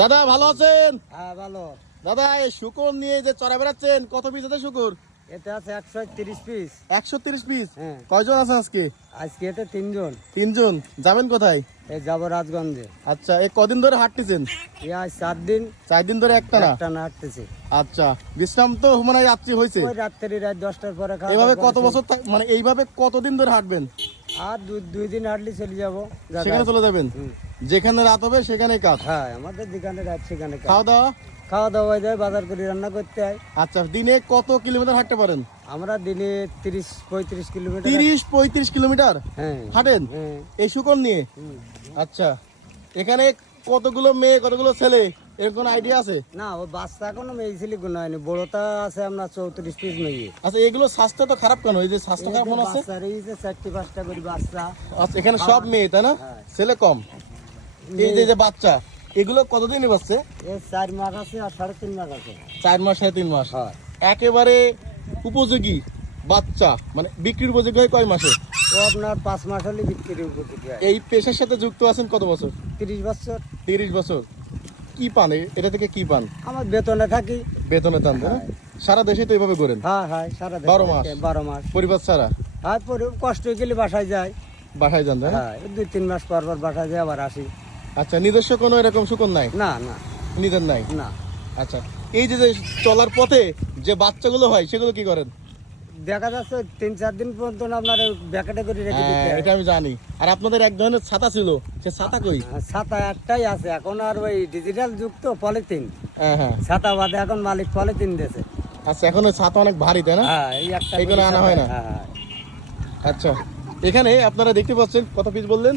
দাদা ভালো আছেন? হ্যাঁ ভালো। দাদা এই শুকুর নিয়ে যে চড়া বেড়াচ্ছেন কত পিস আছে শুকুর? এতে আছে একশো তিরিশ পিস একশো তিরিশ পিস হ্যাঁ। কয়জন আছে আজকে? আজকে এতে তিনজন। তিনজন। যাবেন কোথায়? এই যাব রাজগঞ্জে। আচ্ছা এই কদিন ধরে হাঁটতেছেন? আজ চার দিন। চার দিন ধরে একটা না একটা না হাঁটতেছি। আচ্ছা বিশ্রাম তো মানে রাত্রি হয়েছে। ওই রাত্রি রাত দশটার পরে এইভাবে কত বছর মানে এইভাবে কতদিন ধরে হাঁটবেন? আর দুই দুই দিন হাঁটলে চলে যাব। সেখানে চলে যাবেন। যেখানে রাত হবে সেখানে কাজ। হ্যাঁ আমাদের যেখানে রাত সেখানে কাজ। খাওয়া দাওয়া? খাওয়া দাওয়া হয়ে যায় বাজার করে রান্না করতে হয়। আচ্ছা দিনে কত কিলোমিটার হাঁটতে পারেন? আমরা দিনে তিরিশ পঁয়ত্রিশ কিলোমিটার তিরিশ পঁয়ত্রিশ কিলোমিটার? হ্যাঁ। হাঁটেন? হ্যাঁ। এই শুকর নিয়ে? আচ্ছা এখানে কতগুলো মেয়ে কতগুলো ছেলে? এর কোনো আইডিয়া আছে? না ও বাচ্চা এখনও মেয়ে ছিল কোনো হয়নি। বড়টা আছে আমরা চৌত্রিশ পিস মেয়ে। আচ্ছা এগুলো স্বাস্থ্য তো খারাপ কেন? এই যে স্বাস্থ্য খারাপ মনে আছে এই যে চারটি পাঁচটা করে বাচ্চা। আচ্ছা এখানে সব মেয়ে তাই না? হ্যাঁ। ছেলে কম। এই যে যে বাচ্চা এগুলো কতদিন বাচ্চা? চার মাস আছে আর সাড়ে তিন মাস আছে। চার মাস সাড়ে তিন মাস। হ্যাঁ। একেবারে উপযোগী বাচ্চা মানে বিক্রির উপযোগী হয় কয় মাসে? আপনার পাঁচ মাস হলে বিক্রির উপযোগী হয়। এই পেশার সাথে যুক্ত আছেন কত বছর? তিরিশ বছর। তিরিশ বছর। কি পান? এটা থেকে কি পান? আমার বেতনে থাকি। বেতনে তাই সারা দেশে তো এইভাবে করেন? হ্যাঁ হ্যাঁ সারা বারো মাস? বারো মাস। পরিবার ছাড়া? হ্যাঁ কষ্ট হয়ে গেলে বাসায় যায় বাসায় যান হ্যাঁ দুই তিন মাস পর পর বাসায় যায় আবার আসি। আচ্ছা নিজস্ব কোনো এরকম শুকন নাই? না না। নিজের নাই? না। আচ্ছা এই যে যে চলার পথে যে বাচ্চাগুলো হয় সেগুলো কি করেন? দেখা যাচ্ছে তিন চার দিন পর্যন্ত আপনার ব্যাকেটে করে রেখে দিতে হ্যাঁ, এটা আমি জানি। আর আপনাদের এক ধরনের ছাতা ছিল সে ছাতা কই? আর ছাতা একটাই আছে এখন আর ওই ডিজিটাল যুগ তো পলিথিন হ্যাঁ হ্যাঁ। ছাতা বাদে এখন মালিক পলিথিন দিয়েছে। আচ্ছা এখন ওই ছাতা অনেক ভারী তাই না? হ্যাঁ এইগুলো আনা হয় না? হ্যাঁ হ্যাঁ। আচ্ছা এখানে আপনারা দেখতে পাচ্ছেন কত পিস বললেন?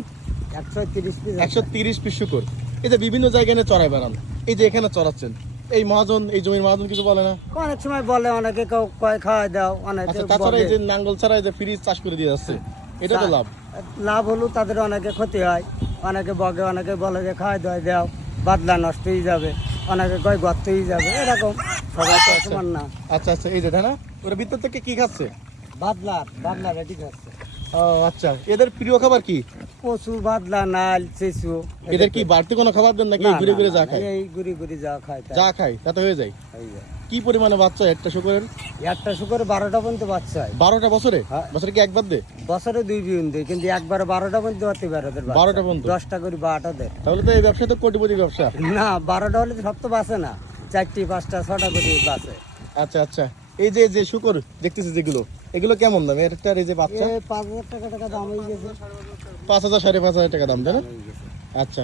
একশো তিরিশ পিস শুকর। এই যে বিভিন্ন জায়গায় চড়াই বেড়ান। এই যে এখানে চড়াচ্ছেন। এই মহাজন এই জমির মহাজন কিছু বলে না? অনেক সময় বলে অনেকে কেউ কয় খাওয়াই দাও অনেকে আচ্ছা তাছাড়া এই যে নাঙ্গল ছাড়া এই যে ফ্রিজ চাষ করে দিয়ে যাচ্ছে এটা তো লাভ। লাভ হলেও তাদের অনেকে ক্ষতি হয়। অনেকে বগে অনেকে বলে যে খাওয়াই দাওয়াই দাও বাদলা নষ্ট হয়ে যাবে। অনেকে কয় গর্ত হয়ে যাবে এরকম। সবাই তো সমান না। আচ্ছা আচ্ছা এই যে না ওরা ভিতর থেকে কি খাচ্ছে? বাদলার বাদলা রেডি করছে ও আচ্ছা। এদের প্রিয় খাবার কি? পশু বাদলা নাল চেঁচু এদের কি বাড়তি কোনো খাবার দেন নাকি ঘুরে ঘুরে যা খায়? এই ঘুরে ঘুরে যা খায় যা খায় তাতে হয়ে যায়। কি পরিমাণে বাচ্চা একটা শুকরের? একটা শুকরে বারোটা পর্যন্ত বাচ্চা হয়। বারোটা বছরে? হ্যাঁ। বছরে কি একবার দে বছরে দুই বিউন দেয় কিন্তু একবারে বারোটা পর্যন্ত হতে পারে বারোটা পর্যন্ত? দশটা করে বারোটা দেয়। তাহলে তো এই ব্যবসা তো কোটিপতি ব্যবসা। না বারোটা হলে তো সব তো বাঁচে না। চারটি পাঁচটা ছটা করে বাঁচে। আচ্ছা আচ্ছা। এই যে যে শুকর দেখতেছি যেগুলো। এগুলো কেমন দাম? এটার এই যে বাচ্চা? পাঁচ হাজার টাকা টাকা দাম হয়ে গেছে। পাঁচ হাজার সাড়ে পাঁচ হাজার টাকা দাম তাই না? আচ্ছা।